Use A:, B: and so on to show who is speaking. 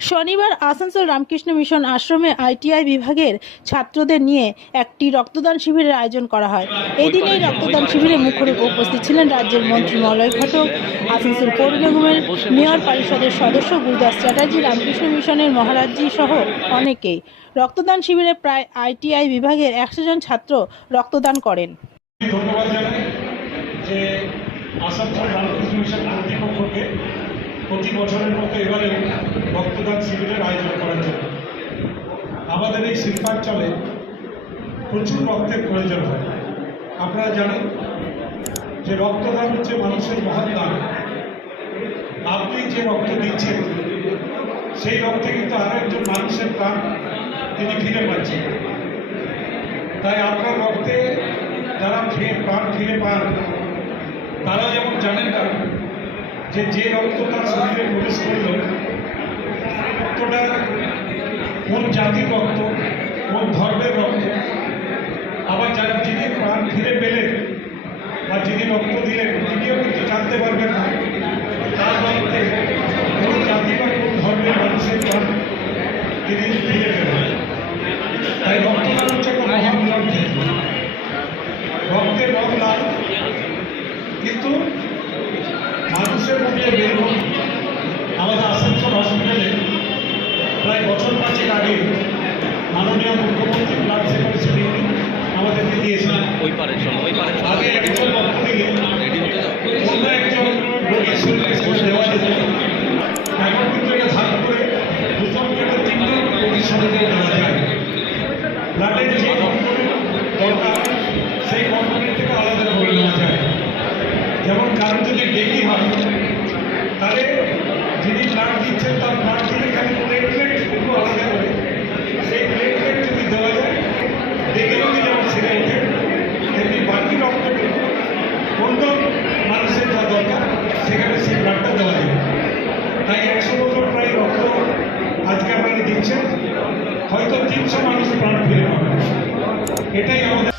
A: শনিবার আসানসোল রামকৃষ্ণ মিশন আশ্রমে আইটিআই বিভাগের ছাত্রদের নিয়ে একটি রক্তদান শিবিরের আয়োজন করা হয়। এদিন এই রক্তদান শিবিরে মুখ্য উপস্থিত ছিলেন রাজ্যের মন্ত্রী মলয় ঘটক, আসানসোল পৌর নিগমের মেয়র পরিষদের সদস্য গুরুদাস চ্যাটার্জি, রামকৃষ্ণ মিশনের মহারাজজি সহ অনেকেই। রক্তদান শিবিরে প্রায় আইটিআই বিভাগের একশো জন ছাত্র রক্তদান করেন।
B: ধন্যবাদ যে আসানসোল রামকৃষ্ণ মিশন কর্তৃপক্ষকে প্রতি বছরের মতো এবারে রক্তদান শিবিরের আয়োজন করার জন্য। আমাদের এই শিল্পাঞ্চলে প্রচুর রক্তের প্রয়োজন হয়। আপনারা জানেন যে রক্তদান হচ্ছে মানুষের মহান দান। আপনি যে রক্ত দিচ্ছেন, সেই রক্তে কিন্তু আরও একজন মানুষের প্রাণ তিনি ফিরে পাচ্ছেন। তাই আপনার রক্তে যারা প্রাণ ফিরে পান, তারা যেমন জানেন না যে যে রক্ত তার শরীরে প্রবেশ করল, রক্তটা কোন জাতির রক্ত, কোন ধর্মের রক্ত? আবার যারা যিনি প্রাণ ফিরে পেলেন বা যিনি রক্ত দিলেন, তিনিও কিন্তু জানতে পারবেন না তার রক্তে কোন জাতি বা কোন ধর্মের মানুষের প্রাণ তিনি ফিরে পেলেন তাই রক্তদান হচ্ছে একটা মহান গ্রন্থ রক্তের রং লাল কিন্তু আমাদের আসানসোল হসপিটালে প্রায় বছর পাঁচেক আগে মাননীয় মুখ্যমন্ত্রী ব্লাড সেপারেশন ইউনিট আমাদেরকে দিয়েছেন ওই পারে চলো ওই পারে আগে একজন রক্ত দিলে রেডি হতে যাও অন্য একজন রোগীর শরীরে দেওয়া যেত এখন কিন্তু এটা ভাগ করে দুজন কেটে তিনজন রোগীর শরীরে দেওয়া যায়। ব্লাডের যে কম্পোনেন্ট দরকার সেই কম্পোনেন্ট থেকে আলাদা করে নেওয়া যায়। যেমন কারণ যদি ডেঙ্গি হয় তাহলে যিনি ফ্ল্যাট দিচ্ছেন তার ফ্ল্যাট থেকে খালি প্লেটলেট একটু আলাদা হবে সেই প্লেটলেট যদি দেওয়া যায়, দেখে নেবে যেমন ছেড়ে ওঠে তেমনি বাকি রক্তটি অন্য মানুষের যা দরকার, সেখানে সেই ব্লাডটা দেওয়া যাবে তাই একশো বছর প্রায় রক্ত আজকে আপনারা দিচ্ছেন, হয়তো তিনশো মানুষ প্রাণ ফিরে পাবে। এটাই আমাদের